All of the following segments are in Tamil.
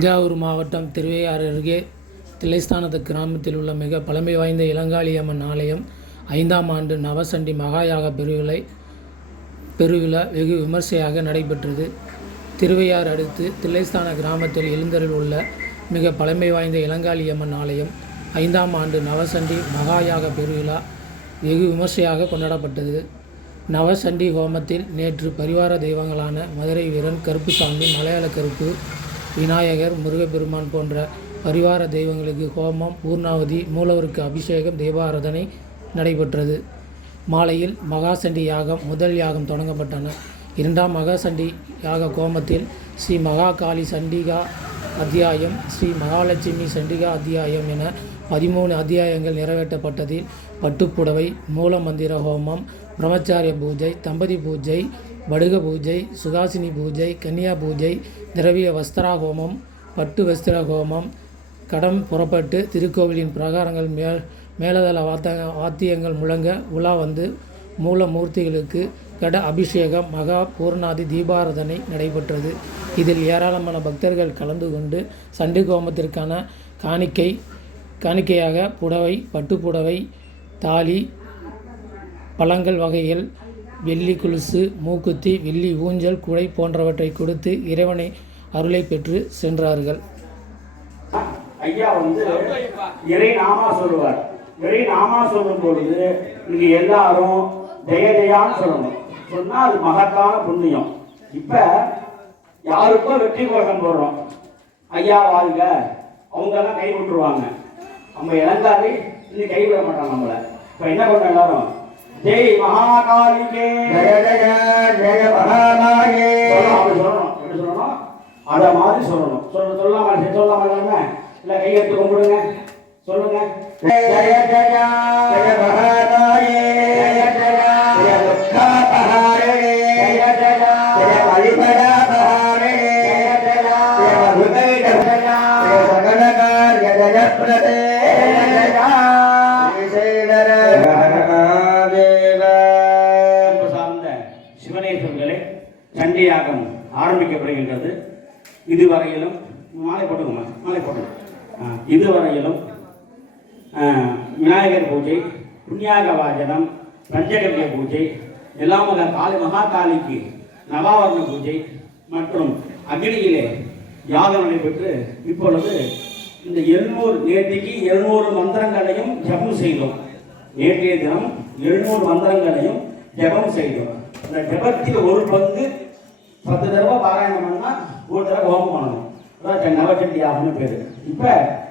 தஞ்சாவூர் மாவட்டம் திருவையாறு அருகே தில்லைஸ்தானத்து கிராமத்தில் உள்ள மிக பழமை வாய்ந்த இளங்காளியம்மன் ஆலயம் 5ஆம் ஆண்டு நவசண்டி மகாயாக பெருவிழா வெகு விமர்சையாக நடைபெற்றது. திருவையாறு அடுத்து தில்லைஸ்தான கிராமத்தில் எழுந்தருள் உள்ள மிக பழமை வாய்ந்த இளங்காளியம்மன் ஆலயம் 5ஆம் ஆண்டு நவசண்டி மகாயாக பெருவிழா வெகு விமர்சையாக கொண்டாடப்பட்டது. நவசண்டி ஹோமத்தில் நேற்று பரிவார தெய்வங்களான மதுரை வீரன், கருப்புசாமி, மலையாள கருப்பு, விநாயகர், முருகப்பெருமான் போன்ற பரிவார தெய்வங்களுக்கு ஹோமம், பூர்ணாவதி, மூலவருக்கு அபிஷேகம், தீபாராதனை நடைபெற்றது. மாலையில் மகாசண்டி யாகம் முதல் யாகம் தொடங்கப்பட்டன. 2ஆம் மகாசண்டி யாக ஹோமத்தில் ஸ்ரீ மகாகாளி சண்டிகா அத்தியாயம், ஸ்ரீ மகாலட்சுமி சண்டிகா அத்தியாயம் என 13 அத்தியாயங்கள் நிறைவேற்றப்பட்டதில் பட்டுப்புடவை, மூல மந்திர ஹோமம், பிரம்மச்சாரிய பூஜை, தம்பதி பூஜை, வடுக பூஜை, சுகாசினி பூஜை, கன்னியா பூஜை, திரவிய வஸ்திரா ஹோமம், பட்டு வஸ்திர ஹோமம், கடம் புறப்பட்டு திருக்கோவிலின் பிரகாரங்கள் மேலதள வாத்தியங்கள் முழங்க உலா வந்து மூலமூர்த்திகளுக்கு கட அபிஷேகம், மகா பூர்ணாதி தீபாராதனை நடைபெற்றது. இதில் ஏராளமான பக்தர்கள் கலந்து கொண்டு சண்டி ஹோமத்திற்கான காணிக்கையாக புடவை, பட்டுப்புடவை, தாலி, பழங்கள் வகைகள், வெள்ளி கொலுசு, மூக்குத்தி, வெள்ளி ஊஞ்சல், குடை போன்றவற்றை கொடுத்து இறைவனை அருளை பெற்று சென்றார்கள். ஐயா இறை நாமா சொல்லுவார். இறை நாமா சொல்லும் பொழுது நீங்க எல்லாரும் ஜெய ஜெயான்னு சொல்லணும். சொன்னா அது மகத்தான புண்ணியம். இப்ப யாருக்கோ வெற்றி கோஷம் போடுறோம், ஐயா வாழ்க, அவங்க எல்லாம் கை விட்டுருவாங்க. நம்ம இளங்காரி இன்னும் கைவிட மாட்டாங்க நம்மள. இப்ப என்ன பண்ண எல்லாரும் ஜெய் மகாகாளிகே, ஜெய ஜெய ஜெய மகாமாயே அப்படி சொல்லணும். எப்படி சொல்லணும்? அத மாதிரி சொல்லணும். சொல்லாம எல்லாமே இல்ல கை எடுத்து கும்பிடுங்க, சொல்லுங்க. ஜெய ஜெய ஜெய மகாமாயே, ஜெய ஜெய ஜெய துக்காபஹாரே, ஜெய ஜெய ஜெய வழிபடா பஹாரே, ஜெய ஜெய ஜெய மதுரை ஜெய ஜெய சகலகார் ஜெய பிரதே, ஜெய ஜெய சண்டியாகம் ஆரம்பிக்கப்படுகின்றது. இதுவரையிலும் மாலை போட்டுங்க. இதுவரையிலும் விநாயகர் பூஜை, புண்ணியாக வாஜனம், பஞ்சகவிய பூஜை, எல்லாமக காளி மகாகாளிக்கு நவாவரண பூஜை மற்றும் அக்னியிலே யாகம் நடைபெற்று இப்பொழுது இந்த 700 மந்திரங்களையும் ஜபம் செய்தோம். நேற்றைய தினம் 700 மந்திரங்களையும் ஜபம் செய்தோம். இந்த ஜபத்தில் ஒரு பங்கு 10 தடவை பாராயணம் பண்ணா ஒரு தடவை ஹோமம் பண்ணணும். அதான் நவசண்டி யாகம்னு பேரு. இப்ப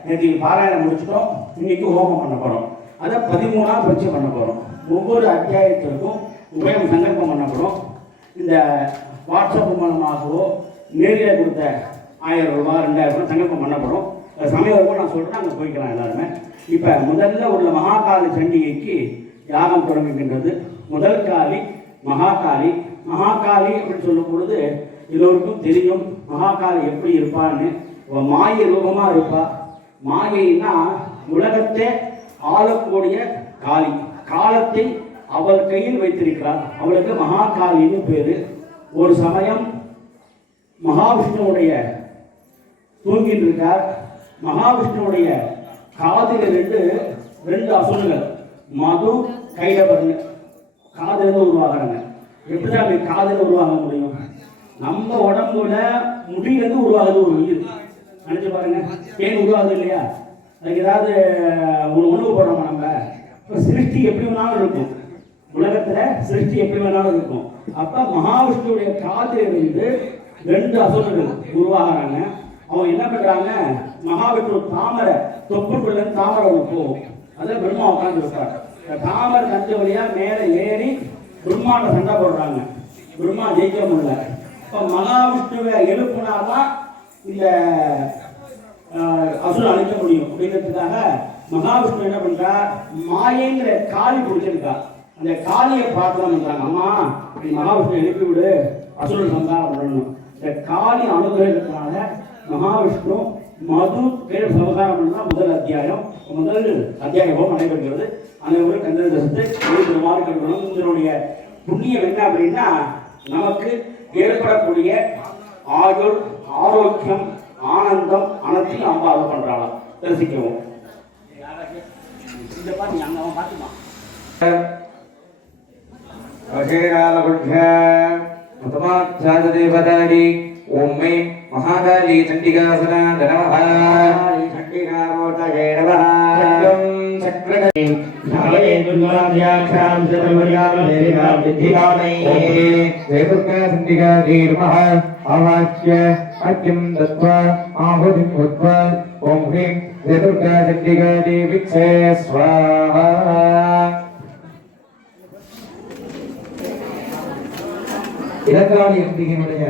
நேற்று பாராயணம் முடிச்சிட்டோம், இன்னைக்கு ஹோமம் பண்ண போறோம். அதை 13ஆம் பட்சி பண்ண போறோம். ஒவ்வொரு அத்தியாயத்திற்கும் உபயம் சங்கல்பம் பண்ணப்படும். இந்த வாட்ஸ்அப் மூலமாகவோ நேரில் கொடுத்த 1000 ரூபாய் 2000 ரூபாய் சங்கல்பம் பண்ணப்படும். சமயம் நான் சொல்றேன், அங்கே போய்க்கலாம் எல்லாருமே. இப்ப முதல்ல உள்ள மகாகாளி சண்டிகைக்கு யாகம் தொடங்குகின்றது. முதல் காளி மகாகாளி. மகாகாளி அப்படின்னு சொல்லும் பொழுது எல்லோருக்கும் தெரியும் மகாகாளி எப்படி இருப்பான்னு. மாய ரூபமா இருப்பா. மாயைன்னா உலகத்தை ஆளக்கூடிய காளி. காலத்தை அவள் கையில் வைத்திருக்கிறார். அவளுக்கு மகாகாளின்னு பேரு. ஒரு சமயம் மகாவிஷ்ணுவுடைய தூங்கிட்டு இருக்கார். மகாவிஷ்ணுவுடைய காதில் ரெண்டு அசுரங்கள் மது, கைலவர்னு காதிலிருந்து உருவாகிறாங்க. எப்படிதான் அப்படி காதில் உருவாக முடியும்? நம்ம உடம்புல முடியிலிருந்து உருவாகுது ஒரு உயிர். நினைச்சு பாருங்க, ஏன் உருவாகுது இல்லையா? அதுக்கு ஏதாவது உணவு போடுறோமா நம்ம? இப்போ சிருஷ்டி எப்படி வேணாலும் இருக்கும், உலகத்துல சிருஷ்டி எப்படி வேணாலும் இருக்கும். அப்ப மகாவிஷ்ணுடைய காதிலிருந்து 2 அசுரர்கள் உருவாகிறாங்க. அவங்க என்ன பண்றாங்க, மகாவிஷ்ணு தாமரை தொப்புக்குள்ள தாமரை ஒன்று போகும். அதில் பிரம்மா உட்காந்து இருப்பார். தாமரை நஞ்ச வழியா மேலே ஏறி பிரம்மாண்ட சண்டை போடுறாங்க. பிரம்மா ஜெயிக்க முடியல. இப்போ மகாவிஷ்ணுவை எழுப்புனாதான் இந்த அசுரம் அழிக்க முடியும். அப்படிங்கிறதுக்காக மகாவிஷ்ணு என்ன பண்றார், மாயைங்கிற காளி பிடிச்சிருக்கா. அந்த காளியை பிரார்த்தனை பண்றாங்க, அம்மா இப்படி மகாவிஷ்ணு எழுப்பி விடு, அசுரன் சந்தாரம் பண்ணணும். இந்த காளி அனுகிரகத்தினால மகாவிஷ்ணு மது பேர் சமசாரம் பண்ணா முதல் அத்தியாயம் நடைபெறுகிறது. அனைவரும் கந்ததசத்தை எழுதுமாறு கருதணும். இதனுடைய புண்ணியம் என்ன அப்படின்னா, நமக்கு ஏற்படக்கூடிய ஆயுள், ஆரோக்கியம், ஆனந்தம் அனைத்தையும் அம்மா அது பண்றாளாம். தரிசிக்கவும். இந்த பாட்டு அங்க அவன் பாத்துமா தேவதாரி ஓம் மே மகாகாளி சண்டிகாசனா நமः சண்டிகா மோதகே நமः சக்ரகணி நாளே துர்காத்யாக்ஷாம் சர்வயாமேரிகாம் வித்தியாமையே தேவதுர்கா சண்டிகாதி நமः ஆவாச்ய அர்க்யம் தத்வா ஆஹுதிம் உத்வா ஓம் ஹ்ரீம் தேவதுர்கா சண்டிகாதி விக்ஷே ஸ்வாஹா. இலங்காளி அம்பிகையினுடைய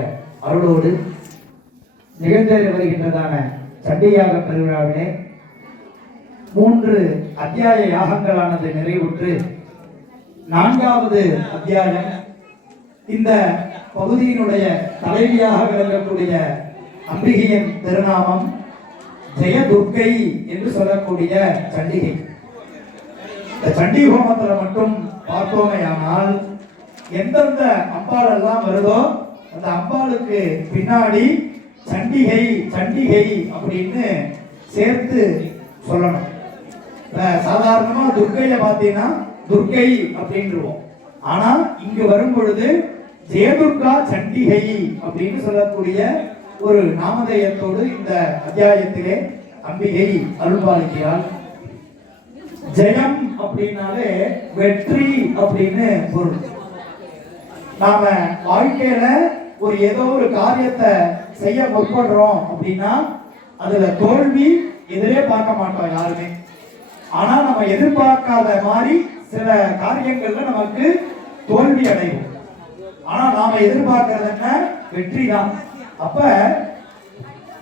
அருளோடு நிகழ்ந்தேறி வருகின்றதான சண்டியாக பெருவிழாவிலே 3 அத்தியாய யாகங்களானது நிறைவுற்று 4வது அத்தியாயம் இந்த பகுதியினுடைய தலைவியாக விளங்கக்கூடிய அம்பிகையின் திருநாமம் ஜெயதுர்க்கை என்று சொல்லக்கூடிய சண்டிகை. இந்த சண்டி ஹோமத்தில் மட்டும் பார்த்தோமேயானால் எந்தெந்த அம்பாள் எல்லாம் வருதோ அந்த அம்பாளுக்கு பின்னாடி சண்டிகை சண்டிகை அப்படின்னு சேர்த்து சொல்லணும். சாதாரணமா துர்க்கையை பார்த்தீங்கன்னா துர்க்கை அப்படின்றோம். ஆனா இங்கு வரும் பொழுது ஜெயதுர்கா சண்டிகை அப்படின்னு சொல்லக்கூடிய ஒரு நாமதேயத்தோடு இந்த அத்தியாயத்திலே அம்பிகை அருள்பாலிக்கிறாள். ஜெயம் அப்படின்னாலே வெற்றி அப்படின்னு பொருள். நாம வாழ்க்கையில ஏதோ ஒரு காரியத்தை செய்ய முற்படுறோம் அப்படின்னா அதுல தோல்வி எதிரே பார்க்க மாட்டோம் யாருமே. ஆனா நம்ம எதிர்பார்க்காத மாதிரி சில காரியங்கள்ல நமக்கு தோல்வி அடையும். ஆனா நாம எதிர்பார்க்கிறது என்ன? வெற்றி தான். அப்ப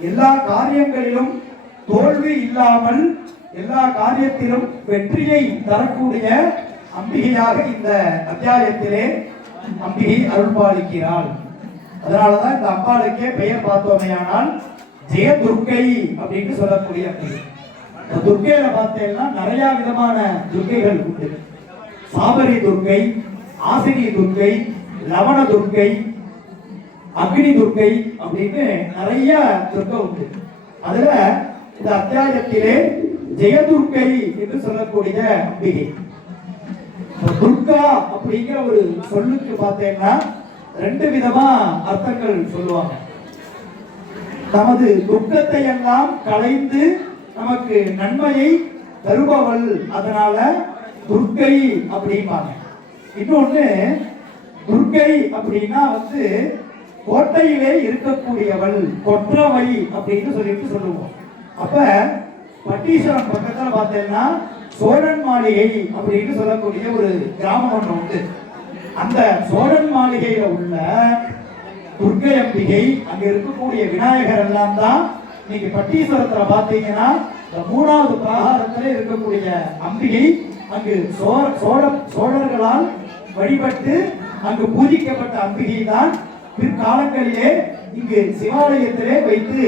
எல்லா காரியங்களிலும் தோல்வி இல்லாமல் எல்லா காரியத்திலும் வெற்றியை தரக்கூடிய அம்பிகையாக இந்த அத்தியாயத்திலே அம்பிகை அருள்பாலிக்கிறாள். அதனாலதான் இந்த அம்பாளுக்கே பெயர் பார்த்தோமையானால் ஜெயதுர்க்கை அப்படின்னு சொல்லக்கூடிய அம்பிகை. துர்க்கையில பார்த்தேன்னா நிறைய விதமான துர்க்கைகள் உண்டு. சாபரி துர்க்கை, ஆசினி துர்க்கை, லவண துர்க்கை, அக்னி துர்க்கை அப்படின்னு நிறைய துர்க்கை உண்டு. அதுல இந்த அத்தியாயத்திலே ஜெயதுர்க்கை என்று சொல்லக்கூடிய அம்பிகை. துர்கா அப்படிங்கிற ஒரு சொல்லுக்கு பார்த்தேன்னா 2 விதமா அர்த்தங்கள் சொல்லுவாங்க. நமது துக்கத்தை எல்லாம் களைந்து நமக்கு நன்மையை தருபவள், அதனால துர்க்கை அப்படிம்பாங்க. இன்னொன்னு துர்க்கை அப்படின்னா கோட்டையிலே இருக்கக்கூடியவள், கொற்றவை அப்படின்னு சொல்லுவோம். அப்ப பட்டீஸ்வரம் பக்கத்துல பார்த்தேன்னா சோழன் மாளிகை அப்படின்னு சொல்லக்கூடிய ஒரு கிராமம் ஒன்று உண்டு. அந்த சோழன் மாளிகையில உள்ள துர்க்கை அம்பிகை, அங்க இருக்கக்கூடிய விநாயகர் எல்லாம் தான் இன்னைக்கு பட்டீஸ்வரத்துல பாத்தீங்கன்னா 3வது பிராகாரத்திலே இருக்கக்கூடிய அம்பிகை அங்கு சோழர்களால் வழிபட்டு அங்கு பூஜிக்கப்பட்ட அம்பிகை தான் பிற்காலங்களிலே இங்கு சிவாலயத்திலே வைத்து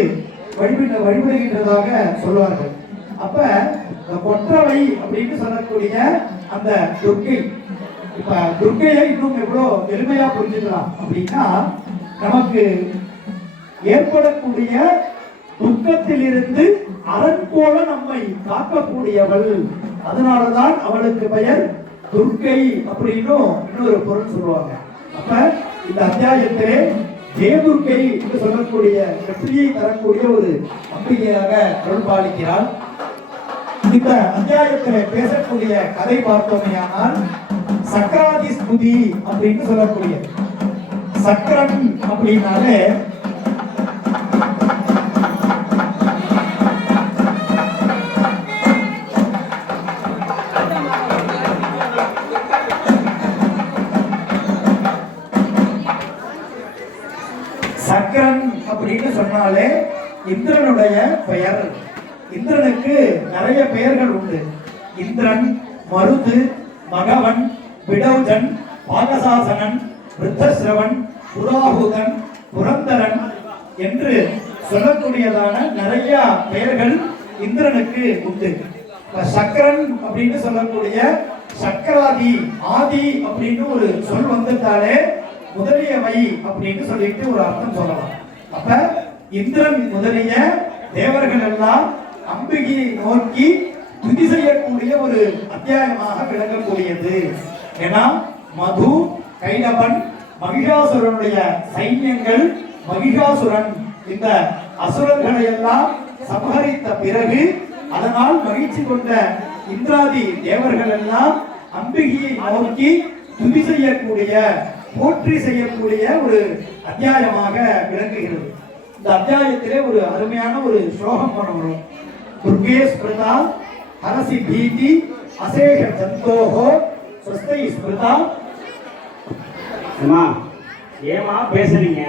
வழிபடுகின்றதாக சொல்வார்கள். அப்ப கொற்றவை அப்படின்னு சொல்லக்கூடிய அந்த துர்க்கை, இப்ப துர்க்கையை இன்னும் எவ்வளவு எளிமையா புரிஞ்சுக்கலாம் அப்படின்னா, நமக்கு ஏற்படக்கூடிய துக்கத்திலிருந்து அரண் போல நம்மை காக்கக்கூடியவள், அதனாலதான் அவளுக்கு பெயர் துர்க்கை அப்படின்னு இன்னொரு பொருள் சொல்லுவாங்க. அப்ப இந்த அத்தியாயத்திலே ஜெயதுர்க்கை என்று சொல்லக்கூடிய வெற்றியை தரக்கூடிய ஒரு அம்பிகையாக அருள்பாலிக்கிறாள். இந்த அத்தியாயத்திலே பேசக்கூடிய கதை பார்த்தோமையானால் சக்கராதி ஸ்துதி அப்படின்னு சொல்லக்கூடிய, சக்கரன் அப்படின்னாலே சக்கரன் அப்படின்னு சொன்னாலே இந்திரனுடைய பெயர். இந்திரனுக்கு நிறைய பெயர்கள் உண்டு. இந்திரன், மருது, மகவன், விடௌஜன், பாகசாசனன், விருத்தஸ்ரவன், புராஹுதன், புரந்தரன் என்று சொல்லக்கூடியதான நிறைய பெயர்கள் இந்திரனுக்கு உண்டு. சக்கரன் அப்படின்னு சொல்லக்கூடிய சக்கராதி, ஆதி அப்படின்னு ஒரு சொல் வந்துட்டாலே முதலியவை அப்படின்னு சொல்லிட்டு ஒரு அர்த்தம் சொல்லலாம். அப்ப இந்திரன் முதலிய தேவர்கள் எல்லாம் அம்பிகையை நோக்கி துதி செய்யக்கூடிய ஒரு அத்தியாயமாக விளங்கக்கூடியது. ஏன்னா மது, கைடபன், மகிஷாசுரனுடைய சைன்யங்கள், மகிஷாசுரன் இந்த அசுரர்களை எல்லாம் சமஹரித்த பிறகு அதனால் மகிழ்ச்சி கொண்ட இந்திராதி தேவர்கள் எல்லாம் அம்பிகையை நோக்கி துதி செய்யக்கூடிய, போற்றி செய்யக்கூடிய ஒரு அத்தியாயமாக விளங்குகிறது. இந்த அத்தியாயத்திலே ஒரு அருமையான ஒரு ஸ்லோகம் பண்ணுறோம். துர்கே ஸ்மிருதா ஹரசி பீதி அசேஷ ஜந்தோஹோ ஸ்வஸ்தை ஸ்மிருதா. ஏமா பேசுறீங்க?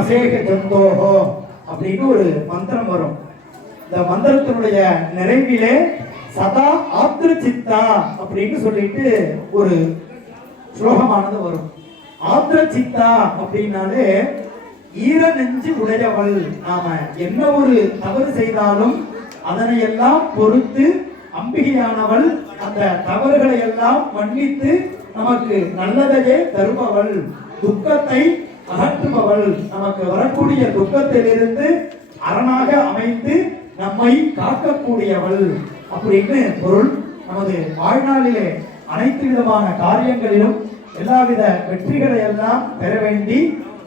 அசேஷ ஜந்தோஹோ அப்படின்னு ஒரு மந்திரம் வரும். இந்த மந்திரத்தினுடைய நிறைவிலே சதா ஆத்திர சித்தா அப்படின்னு சொல்லிட்டு ஒரு ஸ்லோகமானது வரும். ஆத்திர சித்தா அப்படின்னாலே ஈர நெஞ்சு உடையவள். நாம என்ன ஒரு தவறு செய்தாலும் அதனை எல்லாம் பொறுத்து அம்பிகையானவள் அந்த தவறுகளை எல்லாம் மன்னித்து நமக்கு நல்லதையே தருபவள், துக்கத்தை அகற்றுபவள், நமக்கு வரக்கூடிய துக்கத்திலிருந்து அரணாக அமைந்து நம்மை காக்கக்கூடியவள் அப்படின்னு பொருள். நமது வாழ்நாளிலே அனைத்து விதமான காரியங்களிலும் எல்லாவித வெற்றிகளை எல்லாம் பெற வேண்டி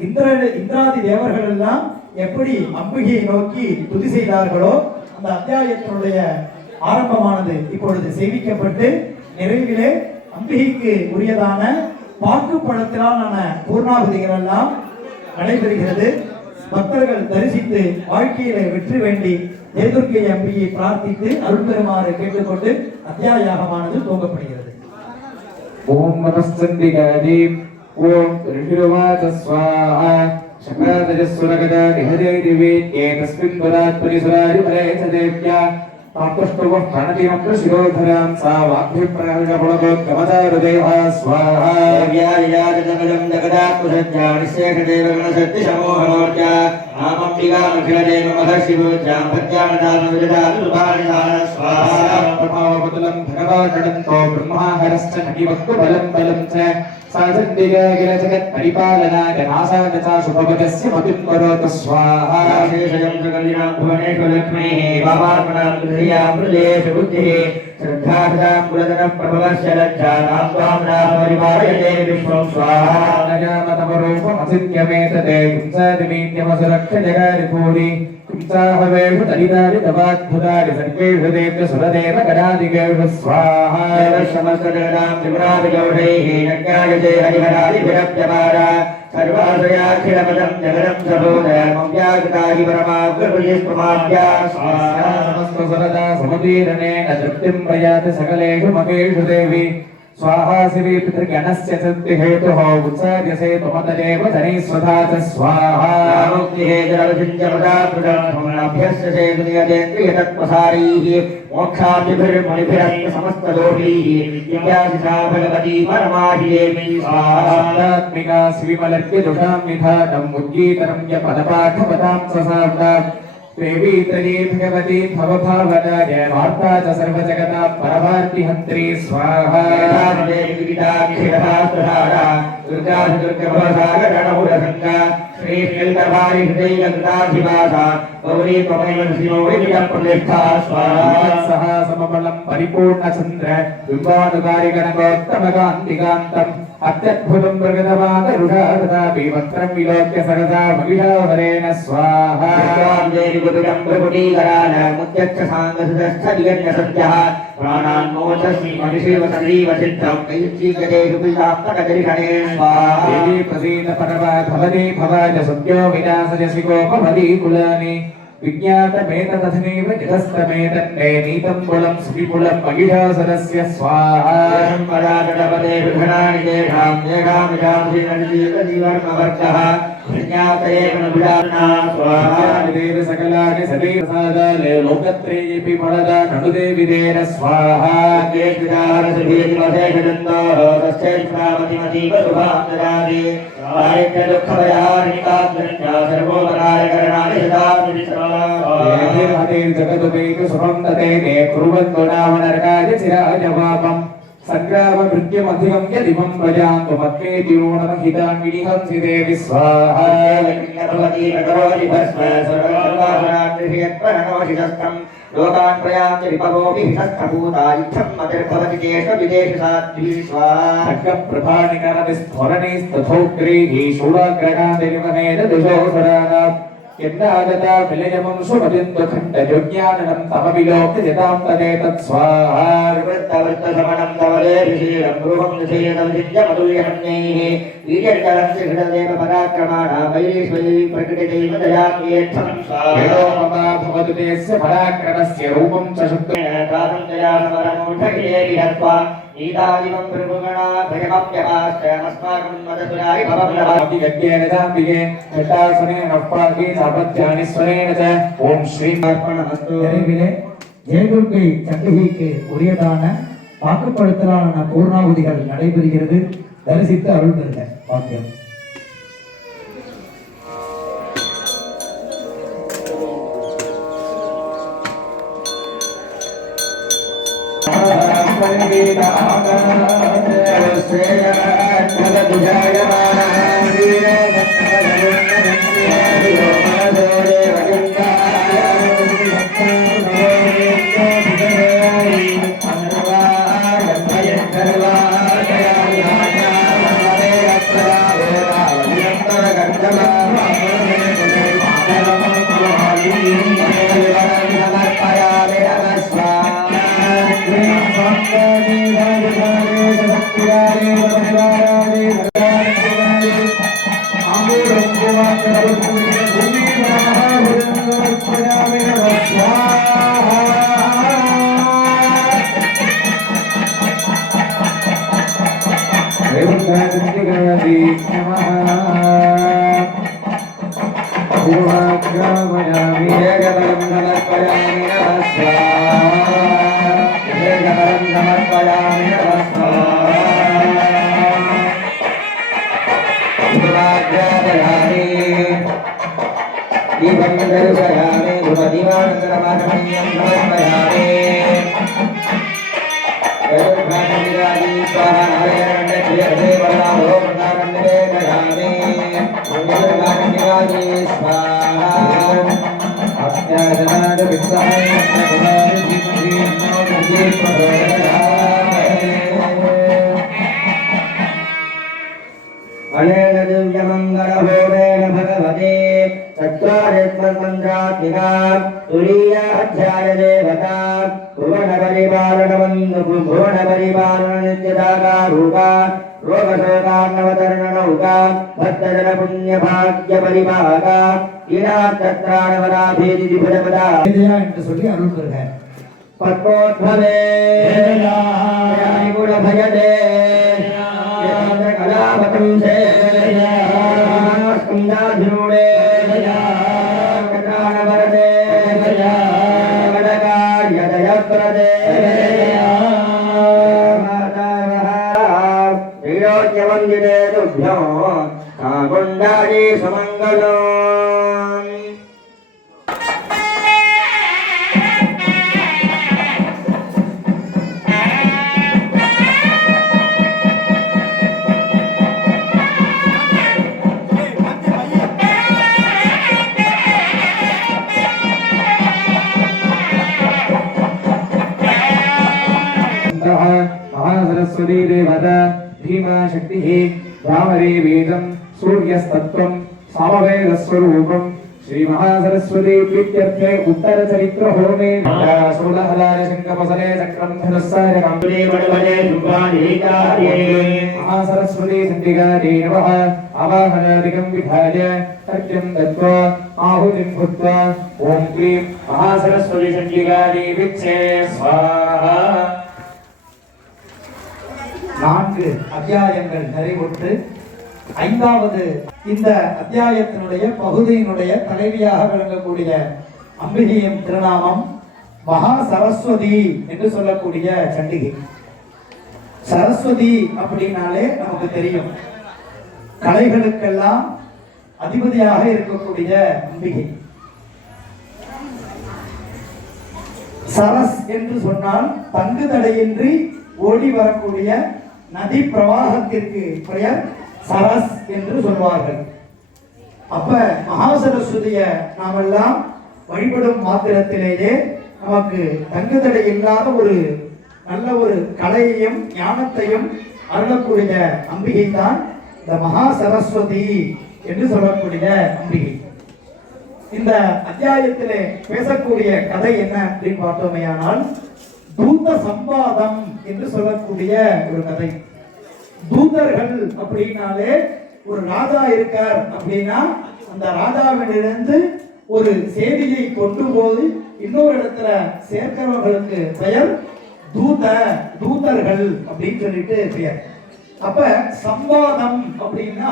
இந்திராதி தேவர்கள் எல்லாம் எப்படி அம்பிகையை நோக்கி துதி செய்தார்களோ அந்த அத்தியாயத்தினுடைய ஆரம்பமானது இப்பொழுது சேவிக்கப்பட்டு நிறைவிலே அம்பிகைக்கு உரியதான பாக்கு பழத்திலான பூர்ணாகுதிகள் எல்லாம் நடைபெறுகிறது. பக்தர்கள் தரிசித்து வாழ்க்கையில வெற்றி வேண்டி தேதுர்க்கை அம்பியை பிரார்த்தித்து அருள் பெறுமாறு கேட்டுக்கொண்டு அத்தியாயமானது துவங்கப்படுகிறது. ஓம் நமஸ்தந்திகாதீம் ஓம் ரிஷிருவாச ஸ்வாஹா சக்ராதஜஸ்வரகதா நிஹதேதிவேத்யே தஸ்மின் பராத்பரி சுராரி பரேச தேவ்யா பாப்புஷ்பவ பிரணதிமப்ர சிரோதராம் சா வாக்பிப்ரணகபுலகோத்கமதாருதேவா ஸ்வாஹா தேவ்யாரியாஜகலம் ஜகதாத்மசத்யாணி சேகதேவகணசக்தி சமோகமோர்ஜா நாமம்பிகாமகிலதேவ மகர்ஷிபூஜாம் பத்யாமதாமவிஜதாதுபாணிதான ஸ்வாஹா பிரபாவபுதலம் பகவாகடந்தோ பிரம்மாஹரஸ்ச நகிவக்து பலம் பலம் ச சாசந்திகாகில ஜகத் பரிபாலனாய நாசாதசா சுபபதஸ்ய மதுத்கரோது ஸ்வாஹா சேஷயம் சகல்யாம் புவனேஷு லக்ஷ்மீः பாபாத்மனாம் துரியாம் ஹிருதயேஷு புத்திः ஸ்ரத்தாஹதாம் புரதன பிரபவஸ்ய லஜ்ஜாதாம் த்வாம்னாம் பரிபாலயதே விஸ்வம் ஸ்வாஹா நஜாமதமரூபமசித்யமேததே கும்சாதிமீன்யமசுரக்ஷ ஜகாரிபூரி கும்சாஹவேஷு தரிதாரி தவாத்புதாரி சர்வேஷு தேவ்ய சுரதேவ கடாதிகேஷு ஸ்வாஹா தேவசமஸ்தஜகதாம் திவ்ராவிகௌஷைः நஜ்ஞாயதே ஹரிஹராதிபிரப்யபாரா சர்வாசயாখিலபதம் ஜகதம் சபோதயமம் வியாகதாஹி பரமாத்மபுரிஸ்வமாத்யா ஸ்வாஹா நமஸ்தசரதா சமுதீரணேன திருப்திம் பிரயாதி சகலேஷு மகேஷு தேவி स्वाहा शिवे पितृगणस्य सिद्धिहेतुः उत्सार्यसे त्वमतदेव धनीस्वधा च स्वाहा मुक्तिहे जलविचिन्त्यमदाभ्यस्य सेतुनियतेन्द्रियतत्प्रसारीः मोक्षाभिर्मुनिभिरस्य समस्तदोषीः विद्यासिता भगवती परमाहिदेवी स्वाहा सप्तात्मिका शिविमलर्प्यदुषां निधानम् उद्गीतनं य पदपाठपदां ससाम्नाम् देवी त्रयी भगवती भवभावनाय वार्ता च सर्वजगता परमार्तिहन्त्री स्वाहा दुर्गाभिदुर्गभवसागरणमुरसङ्गा श्रीश्रीलकभारिहृदयगङ्गाधिवासा गौरी त्वमेव प्रतिष्ठा स्वाहा सह समबलं परिपूर्णचन्द्र बिम्बानुकारिगणगोत्तमकान्तिकान्तम् अत्यद्भुतं प्रगतवादरुषा तथापि वक्त्रं विलोक्य सरसा महिषावरेण स्वाहा गुरुडं प्रकुटीकराल मुद्यच्छ साङ्गसुतस्थलिगण्यसत्यः प्राणान्मोचस्मि मनिषेव सदैव सिद्धं कैश्चीकटेषु पिशाप्तकदर्शने स्वाहा देवी प्रसीद परवा भवति भवाय सद्यो विनाशयसि गोपमदी कुलानि विज्ञातमेतदथनैव जगस्तमेतन्ने नीतं कुलं सुविपुलं महिषासुरस्य स्वाहा पराजडपदे विघ्नानि तेषां येषामिषांसिनजीवर्मवर्गः विज्ञातयेव नुभिडान्ना स्वाहा देव सकलानि सदैवसादाले लोकत्रयेऽपि फलदा ननुदेविदेन स्वाहा केश्विदारसुभीतिमशेषदन्तोः तस्यैष्णामतिमतीवशुभां ददाति दारिद्र्यदुःखभयार्णिकाग्रन्या सर्वोपकारकरणानि सदास्मि जगदुपैतु सुखं तते ते कुर्वन्तो नाम नरकाय चिराय पापम् संग्राम मृत्युम अधिगम्य दिवं प्रजान्तु मत्वे तिरुणमहितान् विनिहंसिते विस्वाहा भगवती भगवती भस्म सर्वासुरान्विषयत्परणोषितस्थम् लोकान् प्रयान्ति विपवोऽपि हितस्थभूता इत्थं मतिर्भवति चेष्ट विदेशसाध्वी स्वाहा प्रभानिकरविस्फोरणैस्तथोग्रैः शूलाग्रगादिनिमनेन दिशोऽसुराणात् यन्नागता विलयमं सुमदिन्दुखण्डयोग्याननं तव विलोक्य यतां तदेतत् स्वाहा वृत्तवृत्तसमनं तवलेभिषीलं गृहं निषेदविद्यमतुल्यमन्यैः वीर्यकरं हृददेव पराक्रमाणां वैश्वैः प्रकृतिदैव दयाम्येत्थं स्वाहा ममा भवतु तेस्य पराक्रमस्य रूपं च शुक्रेण कालं दयासमरमूढगिरे हत्वा नीतादिवं प्रभुगणा भयमप्यपाश्चमस्माकं मदसुराय भवभ्रवादि गद्येन चाम्बिके यथासनेन पाहि सापत्यानिस्वरेण च ओम श्री अर्पणमस्तु நிறைவிலே ஜெயதுர்க்கை சண்டிகைக்கு உரியதான வாக்குப்படுத்தலான பூர்ணாகுதிகள் நடைபெறுகிறது. தரிசித்து அருள் பெறுக. வாக்கியம் अनेन दिव्यमङ्गलभोगेन भगवते चत्वारिस्मन्मन्त्रात्मिका तुरीयाध्याय देवता भुवनपरिपालननित्यदाकारूपा रोगशोकार्णवतरणनौका भक्तजनपुण्यभाग्यपरिपाका ஈனாத்தத்ராணவராபேதிபுரபதா என்று சொல்லி அருள் பெறுக. பத்மோத்பவே குணபயதே கலாபதம் சேஸ்கந்தாதிரூடே கதானவரதே கடகாரியதயப்ரதே ீரோக்கியவந்திதே துभ्यो காகுண்டாரி சுமங்கலோ महासरस्वती देवता भीमा शक्तिः भ्रामरी वेदं सूर्यस्तत्त्वं सामवेदस्वरूपं श्री महासरस्वती प्रीत्यर्थे उत्तरचरित्र होमे शूलहलाय शङ्खपसले चक्रं धनुस्साय काम्बरे वडवले शुभानिकार्ये महासरस्वती चण्डिकायै नमः आवाहनादिकं विधाय तर्क्यं दत्त्वा आहुतिं भूत्वा ॐ क्लीं महासरस्वती चण्डिकायै विच्छे स्वाहा 4 அத்தியாயங்கள் நிறைவுற்று 5வது இந்த அத்தியாயத்தினுடைய பகுதியினுடைய தலைவியாக விளங்கக்கூடிய அம்பிகையின் திருநாமம் மகா சரஸ்வதி என்று சொல்லக்கூடிய சண்டிகை. சரஸ்வதி அப்படின்னாலே நமக்கு தெரியும், கலைகளுக்கெல்லாம் அதிபதியாக இருக்கக்கூடிய அம்பிகை. சரஸ் என்று சொன்னால் தங்கு தடையின்றி ஓடி வரக்கூடிய நதி பிரவாகத்திற்கு பெயர் சரஸ் என்று சொல்வார்கள். அப்ப மகாசரஸ்வதிய நாமெல்லாம் வழிபடும் மாத்திரத்திலேயே நமக்கு தங்குதடை இல்லாத ஒரு நல்ல ஒரு கலையையும் ஞானத்தையும் அருளக்கூடிய அம்பிகை தான் இந்த மகா சரஸ்வதி என்று சொல்லக்கூடிய அம்பிகை. இந்த அத்தியாயத்திலே பேசக்கூடிய கதை என்ன அப்படின்னு பார்த்தோமேயானால் தூத சம்பாதம் என்று சொல்லக்கூடிய ஒரு கதை. தூதர்கள் அப்படின்னாலே ஒரு ராஜா இருக்கார் அப்படின்னா அந்த ராஜாவிலிருந்து ஒரு செய்தியை கொண்டு போது இன்னொரு இடத்துல சேர்க்கிறவர்களுக்கு பெயர் தூதர்கள் அப்படின்னு சொல்லிட்டு பெயர். அப்ப சம்வாதம் அப்படின்னா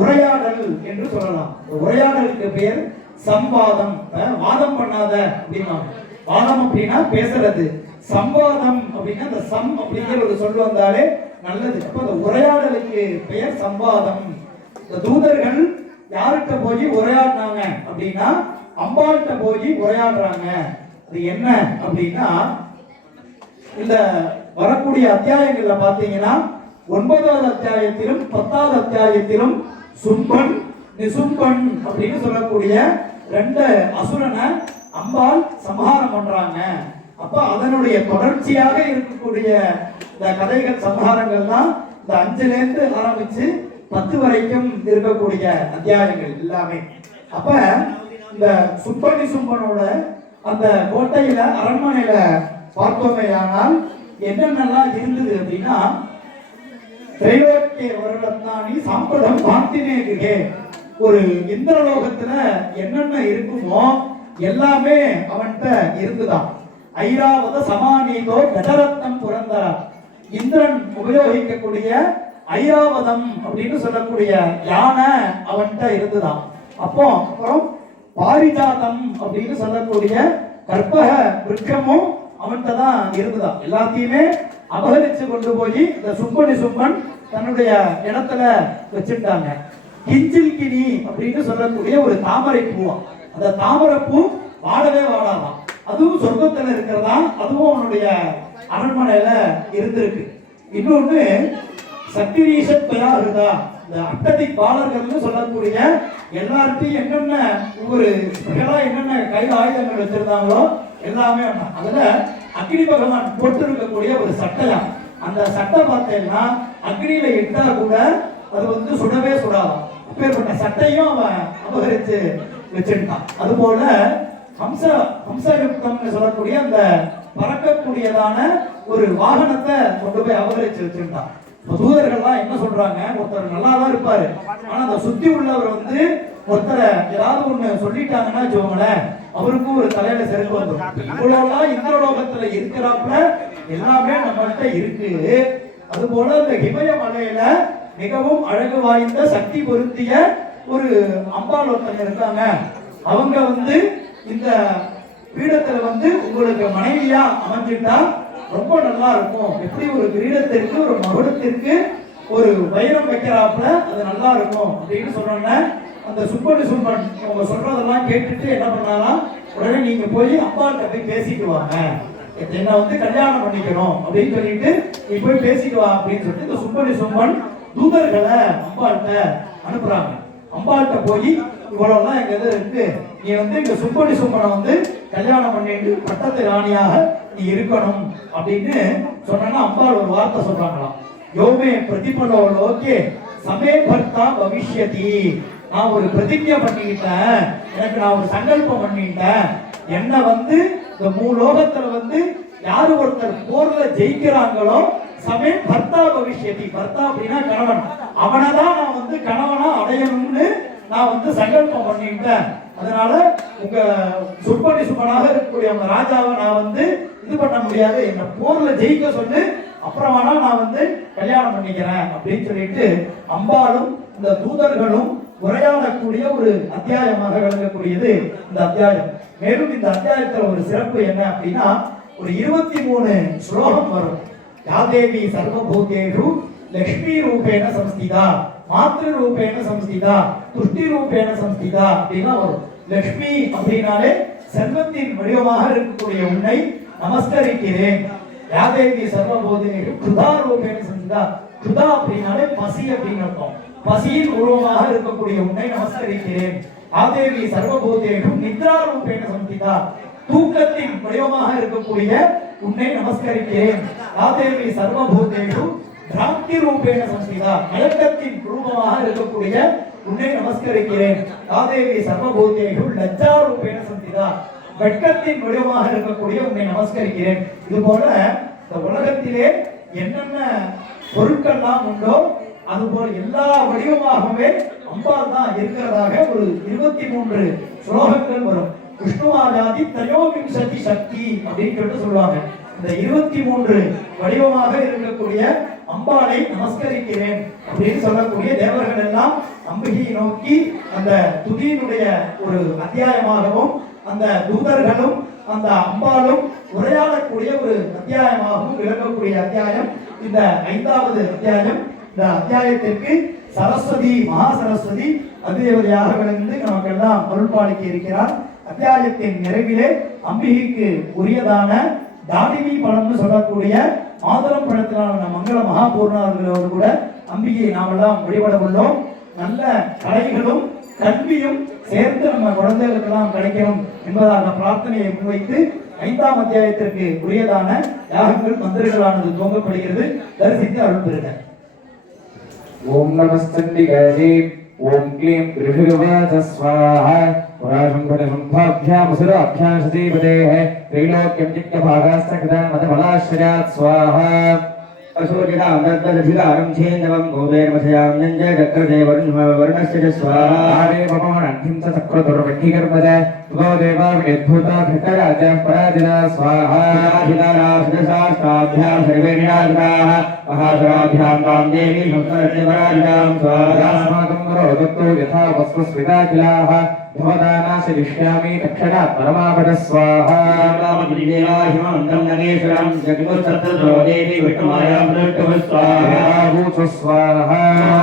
உரையாடல் என்று சொல்லலாம். உரையாடலுக்கு பெயர் சம்வாதம். வாதம் பண்ணாத அப்படின்னா, வாதம் அப்படின்னா பேசுறது, சம்வாதம் அப்படின்னா அந்த சம் அப்படிங்கிற ஒரு சொல் வந்தாலே நல்லது. அப்ப அந்த உரையாடலுக்கு பெயர் சம்வாதம். இந்த தூதர்கள் யார்கிட்ட போய் உரையாடினாங்க அப்படின்னா அம்பாள்கிட்ட போய் உரையாடுறாங்க. அது என்ன அப்படின்னா இந்த வரக்கூடிய அத்தியாயங்கள்ல பாத்தீங்கன்னா 9வது அத்தியாயத்திலும் 10வது அத்தியாயத்திலும் சும்பன் நிசும்பன் அப்படின்னு சொல்லக்கூடிய 2 அசுரனை அம்பாள் சம்ஹாரம் பண்றாங்க. அப்ப அதனுடைய தொடர்ச்சியாக இருக்கக்கூடிய இந்த கதைகள் சம்ஹாரங்கள் தான் இந்த 5ல இருந்து ஆரம்பிச்சு 10 வரைக்கும் இருக்கக்கூடிய அத்தியாயங்கள் எல்லாமே. அப்ப இந்த சுப்பனி சும்பனோட அந்த கோட்டையில அரண்மனையில பார்த்தோமேயானால் என்னென்னலாம் இருந்தது அப்படின்னா திரைலோக்கிய வருடத்தானி சாம்பிரதம் பாந்தினேகே, ஒரு இந்திரலோகத்துல என்னென்ன இருக்குமோ எல்லாமே அவன்கிட்ட இருந்துதான். ஐராவத சமானீதோ கடரத்னம் புரந்தரா, இந்திரன் உபயோகிக்கக்கூடிய ஐராவதம் அப்படின்னு சொல்லக்கூடிய யானை அவன்கிட்ட இருந்துதான். அப்புறம் பாரிஜாதம் அப்படின்னு சொல்லக்கூடிய கற்பக விருட்சமும் அவன்கிட்ட தான் இருந்துதான். எல்லாத்தையுமே அபகரிச்சு கொண்டு போய் இந்த சும்பனி சும்பன் தன்னுடைய இடத்துல வச்சுட்டாங்க. கிஞ்சில்கினி அப்படின்னு சொல்லக்கூடிய ஒரு தாமரை பூவா, அந்த தாமரை பூ வாடவே வாடாதான், அதுவும் சொர்க்கத்துல இருக்கிறதா, அதுவும் அவனுடைய அரண்மனையில இருந்திருக்கு. இன்னொன்னு சக்திரீஷத் பயாருதா, இந்த அட்டதிக் பாலர்கள் சொல்லக்கூடிய எல்லார்ட்டையும் என்னென்ன ஒவ்வொரு ஸ்பெஷலா என்னென்ன கையில் ஆயுதங்கள் வச்சிருந்தாங்களோ எல்லாமே அதுல அக்னி பகவான் போட்டு இருக்கக்கூடிய ஒரு சட்டையா, அந்த சட்டை பார்த்தேன்னா அக்னியில இட்டா கூட அது சுடவே சுடாதான். அப்பேற்பட்ட சட்டையும் அவன் அபகரிச்சு வச்சிருக்கான். அது போல ஹம்சயுக்தம்னு சொல்லக்கூடிய அந்த பறக்கக்கூடியதான ஒரு வாகனத்தை கொண்டு போய் அபகரிச்சு வச்சிருந்தான். தூதர்கள்லாம் என்ன சொல்றாங்க, ஒருத்தர் நல்லா தான் இருப்பாரு, ஆனா அந்த சுத்தி உள்ளவர் ஒருத்தரை ஏதாவது ஒண்ணு சொல்லிட்டாங்கன்னா வச்சுக்கோங்களேன், அவருக்கும் ஒரு தலையில செருக்கு வந்துடும். இவ்வளவுலாம் இந்திரலோகத்துல இருக்கிறாப்புல எல்லாமே நம்மகிட்ட இருக்கு. அது போல இந்த ஹிமய மலையில மிகவும் அழகு வாய்ந்த சக்தி பொருத்திய ஒரு அம்பாள் ஒருத்தங்க இருக்காங்க. அவங்க இந்த பீடத்துல உங்களுக்கு மனைவியா அமைஞ்சிட்டா ரொம்ப நல்லா இருக்கும். எப்படி ஒரு கிரீடத்திற்கு ஒரு மகுடத்திற்கு ஒரு வைரம் வைக்கிறாப்புல அது நல்லா இருக்கும் அப்படின்னு சொன்னோன்னே அந்த சுப்பனி சும்பன் அவங்க சொல்றதெல்லாம் கேட்டுட்டு என்ன பண்ணாலாம், உடனே நீங்க போய் அம்பாள்கிட்ட போய் பேசிட்டு வாங்க, என்ன கல்யாணம் பண்ணிக்கணும் அப்படின்னு சொல்லிட்டு நீ போய் பேசிட்டு வா அப்படின்னு சொல்லிட்டு இந்த சுப்பனி சும்பன் தூதர்களை அம்பாள்கிட்ட அனுப்புறாங்க. அம்பாள்கிட்ட போய் இவ்வளவுதான் எங்க இது இருக்கு, நீ இந்த சுப்பனி சும்பனை கல்யாணம் பண்ணிட்டு பட்டத்து ராணியாக நீ இருக்கணும் அப்படின்னு சொன்னா அம்பாள் ஒரு வார்த்தை சொல்றாங்களாம், யோமே பிரதிபலோ லோகே சமே பர்த்தா பவிஷ்யதி, நான் ஒரு பிரதிஜ்ஞை பண்ணிக்கிட்டேன், எனக்கு நான் ஒரு சங்கல்பம் பண்ணிட்டேன், என்ன இந்த மூலோகத்துல யாரு ஒருத்தர் போர்ல ஜெயிக்கிறாங்களோ சமே பர்த்தா பவிஷ்யதி, பர்த்தா அப்படின்னா கணவன், அவனைதான் நான் கணவனா அடையணும்னு நான் சங்கல்பம் பண்ணிட்டேன். அதனால உங்க சுப்பனி சுப்பனாக இருக்கக்கூடிய உங்க ராஜாவை நான் இது பண்ண முடியாது, என்ன போர்ல ஜெயிக்க சொல்லு, அப்புறம் வேணா நான் கல்யாணம் பண்ணிக்கிறேன் அப்படின்னு சொல்லிட்டு அம்பாளும் இந்த தூதர்களும் உரையாடக்கூடிய ஒரு அத்தியாயமாக விளங்கக்கூடியது இந்த அத்தியாயம். மேலும் இந்த அத்தியாயத்துல ஒரு சிறப்பு என்ன அப்படின்னா ஒரு 23 ஸ்லோகம் வரும். யாதேவி சர்வபூதேஷு லக்ஷ்மி ரூபேண சம்ஸ்திதா, மாத்ரு ரூபேண சம்ஸ்திதா, துஷ்டி ரூபேண சம்ஸ்திதா அப்படின்னா வரும். லக்ஷ்மி அப்படின்னாலே செல்வத்தின் வடிவமாக இருக்கக்கூடிய உன்னை நமஸ்கரிக்கிறேன், யாதேவி சர்வபூதேஷு க்ஷுதா ரூபேண சம்ஸ்திதா. க்ஷுதா அப்படின்னாலே பசி அப்படின்னு அர்த்தம். பசியின் உருவமாக இருக்கக்கூடிய உன்னை நமஸ்கரிக்கிறேன். ஆதேவி சர்வபூதேஷு நித்ரா ரூபேண சம்ஸ்திதா. தூக்கத்தின் வடிவமாக இருக்கக்கூடிய உன்னை நமஸ்கரிக்கிறேன். ஆதேவி சர்வபூதேஷு பிராந்தி ரூபேண சம்ஸ்திதா. மயக்கத்தின் ரூபமாக இருக்கக்கூடிய உன்னை நமஸ்கரிக்கிறேன். ஆதேவி சர்வபூதேஷு லஜ்ஜா ரூபேண சம்ஸ்திதா. வெட்கத்தின் வடிவமாக இருக்கக்கூடிய உன்னை நமஸ்கரிக்கிறேன். இது போல இந்த உலகத்திலே என்னென்ன பொருட்கள்லாம் உண்டோ அதுபோல எல்லா வடிவமாகவே அம்பாள் தான் இருக்கிறதாக ஒரு 23 ஸ்லோகங்கள் வரும். விஷ்ணுவாஜாதி தயோவிம்சதி சக்தி அப்படின்னு சொல்லுவாங்க. இந்த 23 வடிவமாக இருக்கக்கூடிய அம்பாளை நமஸ்கரிக்கிறேன் அப்படின்னு சொல்லக்கூடிய தேவர்கள் எல்லாம் அம்பிகையை நோக்கி அந்த துதியினுடைய ஒரு அத்தியாயமாகவும் அந்த தூதர்களும் அந்த அம்பாளும் உரையாடக்கூடிய ஒரு அத்தியாயமாகவும் விளங்கக்கூடிய அத்தியாயம் இந்த 5வது அத்தியாயம். இந்த அத்தியாயத்திற்கு சரஸ்வதி மகா சரஸ்வதி அதிதேவதையாக விளங்கி நமக்கெல்லாம் அருள்பாலிக்க இருக்கிறார். அத்தியாயத்தின் நிறைவிலே அம்பிகைக்கு உரியதான தாடிமி பழம்னு சொல்லக்கூடிய மாதுளம் பழத்திலான மங்கள மகாபூர்ணர்களோடு கூட அம்பிகையை நாமெல்லாம் வழிபட உள்ளோம். நல்ல கலைகளும் கல்வியும் சேர்ந்து நம்ம குழந்தைகளுக்கெல்லாம் கிடைக்கணும் என்பதாக பிரார்த்தனையை முன்வைத்து 5ஆம் அத்தியாயத்திற்கு உரியதான யாகங்கள் மந்திரங்களானது துவங்கப்படுகிறது. தரிசித்து அருள் பெறுக. ओम नमस्ते ओम क्लीं ऋषिर्वाच स्वाहा पुराशंभ्यामुसुराभ्यां सतीपतेः त्रैलोक्यं चित्तभागास्तकृतं मतफलाश्रयात् स्वाहा असुरजितां दत्तदधिकारं छेन्दवं गोपेर्मथयां नञ्जयचक्रदे वर्णस्य च स्वाहा आरे पवनंहिं च चक्रधुर्वह्निकर्मज तुतो देवा विद्भूता घटराज पराजिता स्वाहा हिताराशदशास्त्राभ्यां सर्वे निराजिताः महासुराभ्यां तां देवी संस्करते पराजितां स्वाहा अस्माकं रोदत्तो यथा वस्वस्विताखिलाः भवदानाशयिष्यामि तक्षणात् परमापद स्वाहा हिमन्तं नगेश्वरं जगमुत्सत्ततो देवी विष्णुमायां प्रदुष्टः स्वाहा भूचु स्वाहा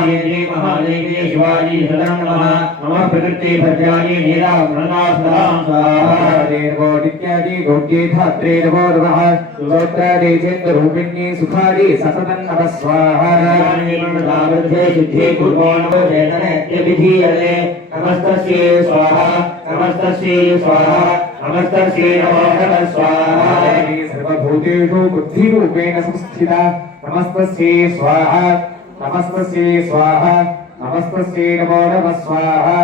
देवी महादेवी शिवाजी सदनं नमः नमः प्रकृति भद्राणि नीला प्रणनास्तां स्वाहा देवोदित्यादि गोड्ये धात्रे नमो नमः सुलोत्रादे चेन्द्ररूपिण्ये सुखादि सततं नमः स्वाहा निर्मलतावृद्धे सिद्धे कुर्वो नमो चेतनेत्यभिधीयते नमस्तस्यै स्वाहा नमस्तस्यै स्वाहा नमस्तस्यै नमो नमः स्वाहा सर्वभूतेषु बुद्धिरूपेण संस्थिता नमस्तस्यै स्वाहा नमस्तस्यै स्वाहा नमस्तस्यै नमो नमः स्वाहा।